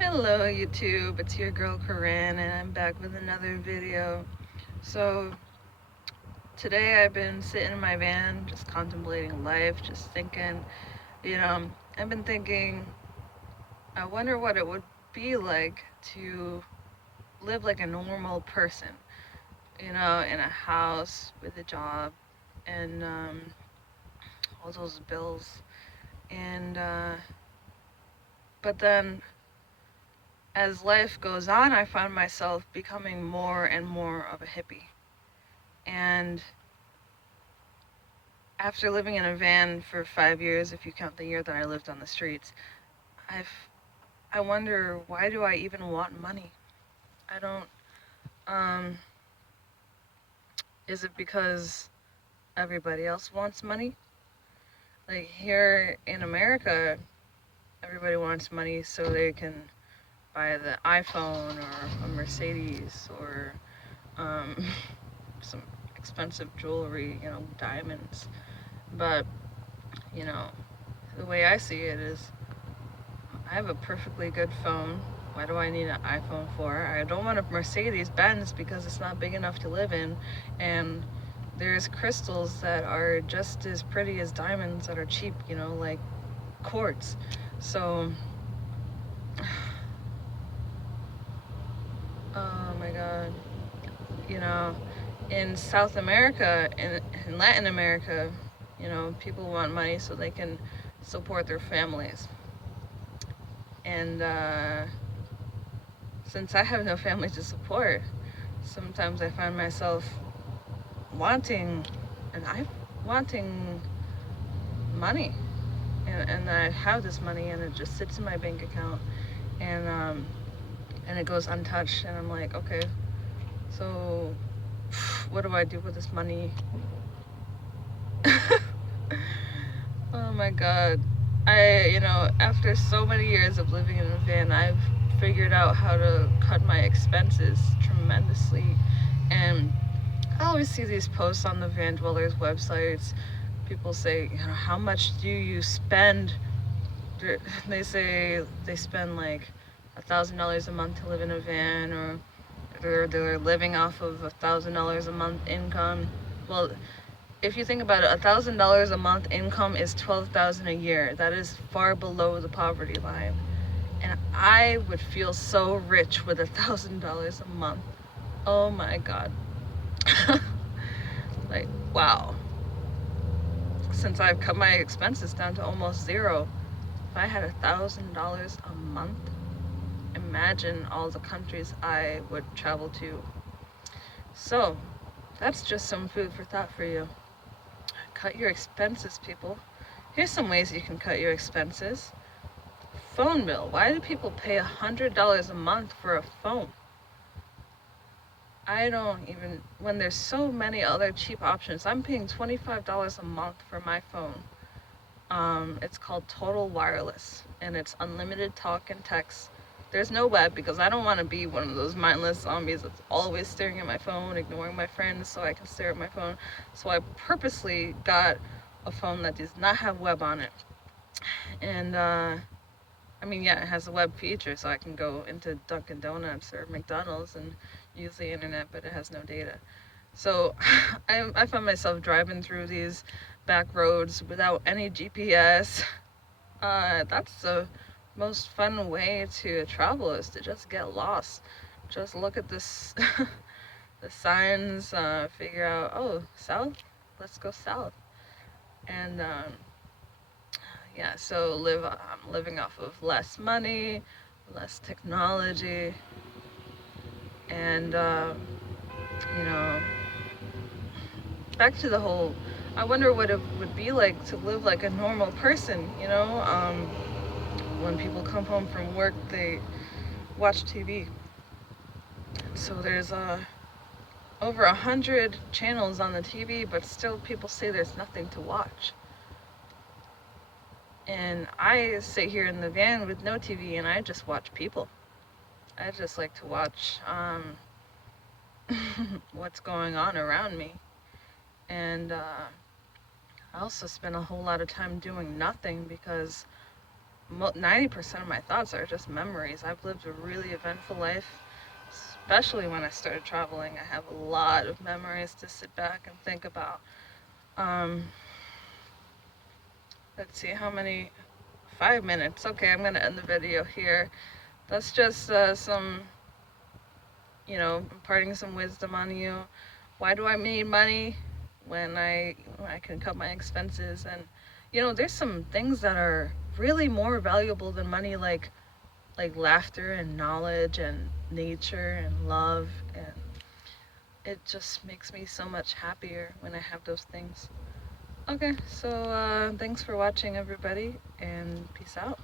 Hello YouTube, it's your girl Corinne and I'm back with another video. So today I've been sitting in my van just contemplating life, just thinking, I've been thinking, I wonder what it would be like to live like a normal person, in a house with a job and all those bills. And but then as life goes on, I find myself becoming more and more of a hippie. And after living in a van for 5 years, if you count the year that I lived on the streets, I've I wonder, why do I even want money? I don't. Um, is it because everybody else wants money? Like here in America, everybody wants money so they can buy the iPhone or a Mercedes or um, some expensive jewelry, diamonds. But you know, the way I see it is, I have a perfectly good phone. Why do I need an iPhone for? I don't want a Mercedes Benz because it's not big enough to live in. And there's crystals that are just as pretty as diamonds that are cheap, like quartz. So, oh my God. You know, in South America, in Latin America, people want money so they can support their families. And since I have no family to support, sometimes I find myself wanting, and I wanting money, and I have this money, and it just sits in my bank account, and it goes untouched, and I'm like, okay, so what do I do with this money? Oh my God, after so many years of living in a van, I've figured out how to cut my expenses tremendously, and I always see these posts on the van dwellers websites. People say, how much do you spend? They say they spend like $1,000 a month to live in a van, or they're living off of $1,000 a month income. Well, if you think about it, $1,000 a month income is 12,000 a year. That is far below the poverty line, and I would feel so rich with $1,000 a month. Oh my God. Like, wow. Since I've cut my expenses down to almost zero, if I had $1,000 a month, imagine all the countries I would travel to. So, that's just some food for thought for you. Cut your expenses, people. Here's some ways you can cut your expenses. Phone bill. Why do people pay $100 a month for a phone? I don't even, when there's so many other cheap options. I'm paying $25 a month for my phone. It's called Total Wireless, and it's unlimited talk and text. There's no web because I don't want to be one of those mindless zombies that's always staring at my phone, ignoring my friends so I can stare at my phone. So I purposely got a phone that does not have web on it. And I mean, yeah, it has a web feature, so I can go into Dunkin' Donuts or McDonald's and use the internet, but it has no data. So I find myself driving through these back roads without any GPS. That's the most fun way to travel, is to just get lost. Just look at this, the signs, figure out, oh, south, let's go south. And yeah, so I'm living off of less money, less technology, and you know, back to the whole. I wonder what it would be like to live like a normal person. When people come home from work, they watch TV. So there's over 100 channels on the TV, but still people say there's nothing to watch. And I sit here in the van with no TV, and I just watch people. I just like to watch what's going on around me. And I also spend a whole lot of time doing nothing because 90% of my thoughts are just memories. I've lived a really eventful life, especially when I started traveling. I have a lot of memories to sit back and think about. Um, let's see how many. 5 minutes. Okay, I'm gonna end the video here. That's just some, imparting some wisdom on you. Why do I need money when I can cut my expenses? And there's some things that are really more valuable than money, like laughter and knowledge and nature and love, and it just makes me so much happier when I have those things. Okay, so thanks for watching, everybody, and peace out.